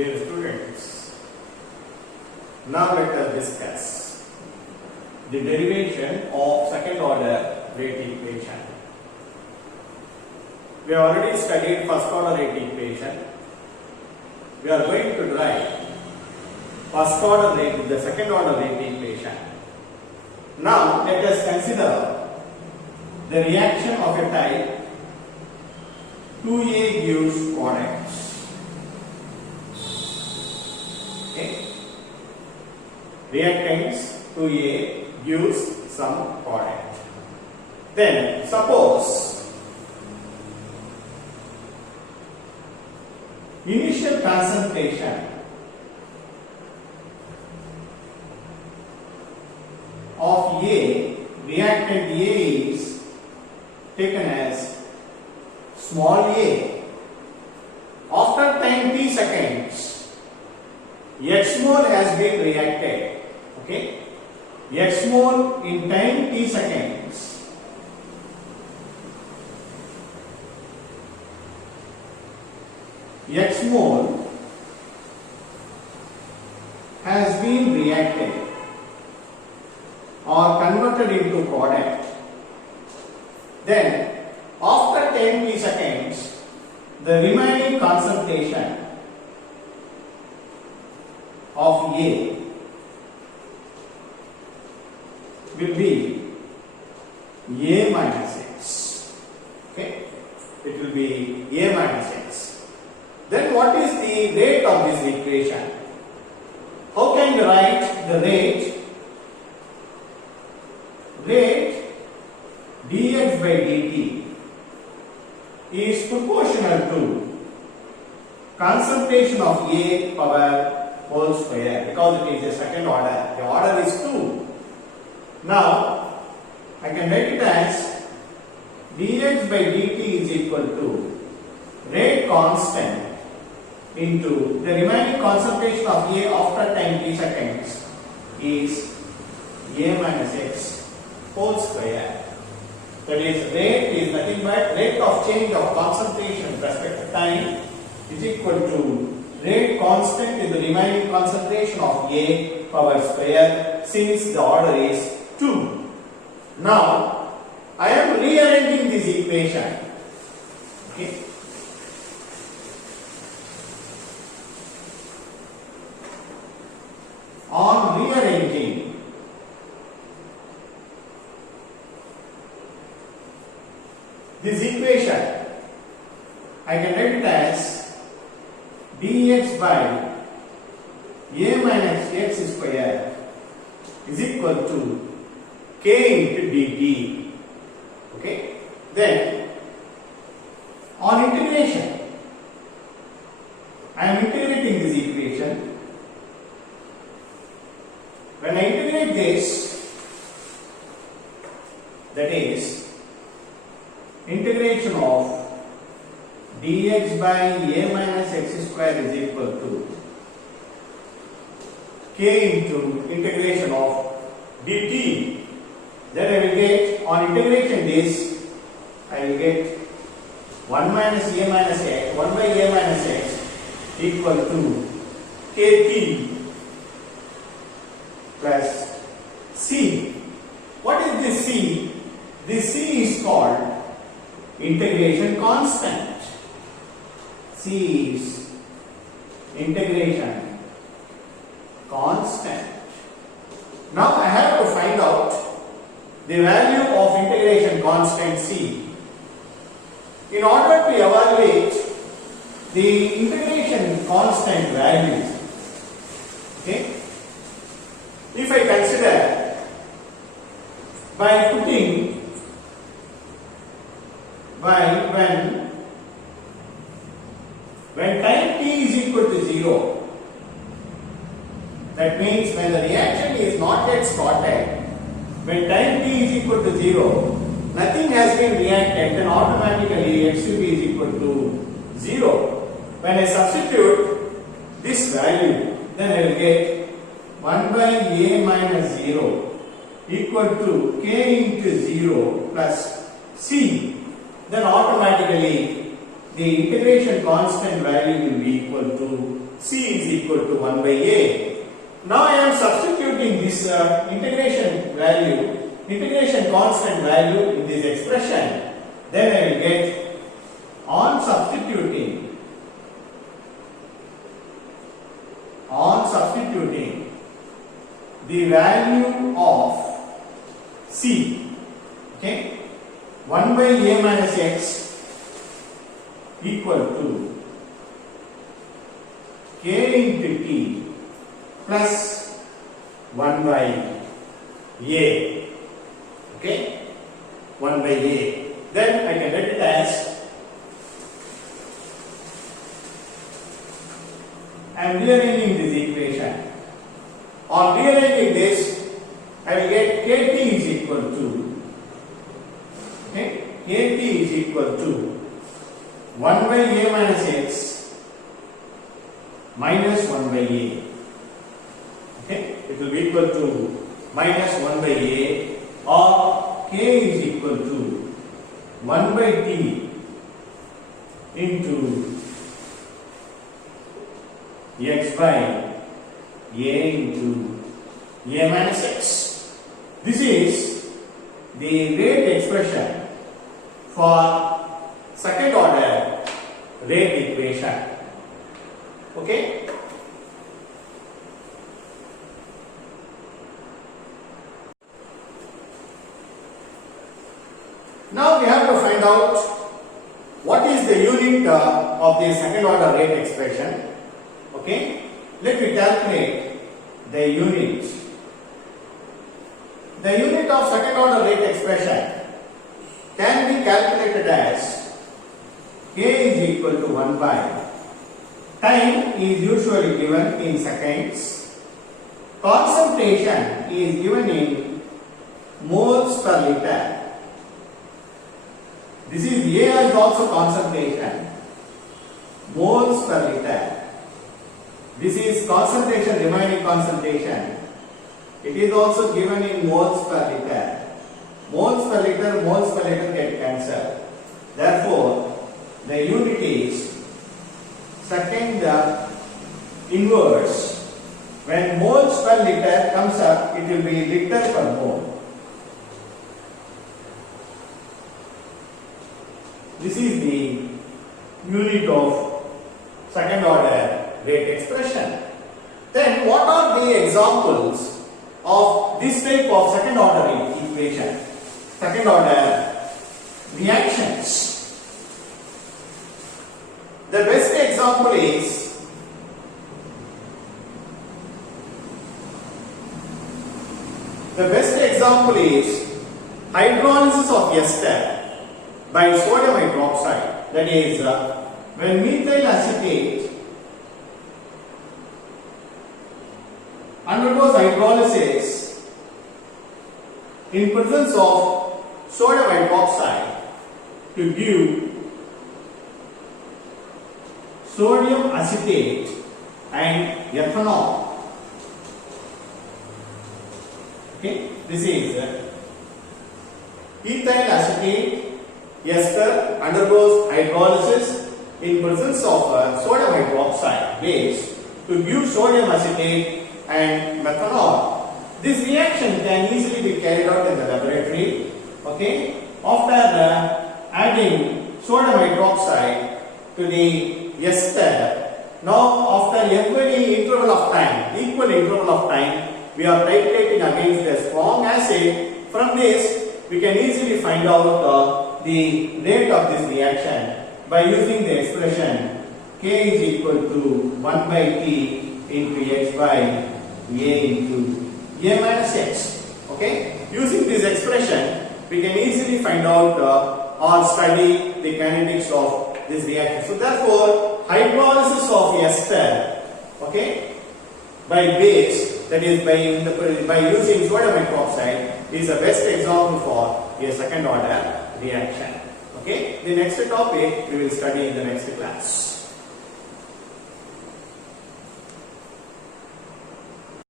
Dear students, now let us discuss the derivation of second order rate equation. We have already studied first order rate equation. We are going to derive first order rate, the second order rate equation. Now let us consider the reaction of a type 2A gives products. Okay. Reactants 2A gives some product. Then suppose initial concentration of A, reactant A is taken as small a. After time t seconds, X mole has been reacted. Okay, X mole in time t seconds X mole has been reacted or converted into product. Then after 10 t seconds, the remaining concentration of A will be A minus X. Okay, it will be A minus X. Then what is the rate of this equation? How can we write the rate? Rate dx by dt is proportional to concentration of A power whole square, because it is a second order. The order is 2. Now I can write it as dx by dt is equal to rate constant into the remaining concentration of A after time t seconds is A minus X whole square. That is, rate is nothing but rate of change of concentration with respect to time is equal to rate constant in the remaining concentration of A power square, since the order is 2. Now I am rearranging this equation. Okay. On rearranging this equation, I can write it as dx by A minus X square is equal to K into dt. Okay. Then on integration, I am integrating this equation. When I integrate this, that is integration of dx by A minus X square is equal to K into integration of dt. Then I will get, on integration this, I will get 1 minus A minus X, 1 by A minus X equal to Kt plus C. What is this C? This C is called integration constant. C is integration constant. Now I have to find out the value of integration constant C. In order to evaluate the integration constant values, okay, if I consider by putting when time t is equal to 0, that means when the reaction is not yet started, when time t is equal to 0, nothing has been reacted, then automatically x to b is equal to 0. When I substitute this value, then I will get 1 by A minus 0 equal to K into 0 plus C. Then automatically the integration constant value will be equal to C is equal to 1 by A. Now I am substituting this integration constant value in this expression. Then I will get, on substituting the value of C, okay, 1 by A minus X equal to K into T plus 1 by A, okay, 1 by A. Then I can write it as, I am rearranging this equation. On rearranging this, I will get Kt is equal to, okay, Kt is equal to 1 by A minus X minus 1 by A. Okay, it will be equal to minus 1 by A, or K is equal to 1 by T into X by A into A minus X. This is the rate expression for second order rate equation. Okay. Now we have to find out what is the unit of the second order rate expression. Okay, let me calculate the unit. The unit of second order rate expression can be calculated as K is equal to 1 by, time is usually given in seconds, concentration is given in moles per liter. This is A is also concentration, moles per liter. This is concentration, remaining concentration. It is also given in moles per liter. Moles per liter get cancelled. Therefore, the unit is second inverse. When moles per liter comes up, it will be liter per mole. This is the unit of second order rate expression. Then what are the examples of this type of second order equation, second order reactions? The best example is hydrolysis of ester by sodium hydroxide. That is, when methyl acetate undergoes hydrolysis in presence of sodium hydroxide to give sodium acetate and ethanol. Okay, this is ethyl acetate ester undergoes hydrolysis in presence of sodium hydroxide base to give sodium acetate and methanol. This reaction can easily be carried out in the laboratory. Okay, after adding sodium hydroxide to the ester, now after every interval of time, equal interval of time, we are titrating against a strong acid. From this, we can easily find out the rate of this reaction by using the expression K is equal to 1 by T into X by A into A minus X. Okay, using this expression, we can easily find out or study the kinetics of this reaction. So therefore, hydrolysis of ester, okay, by base, that is by using sodium hydroxide, is the best example for a second order reaction. Okay, the next topic we will study in the next class.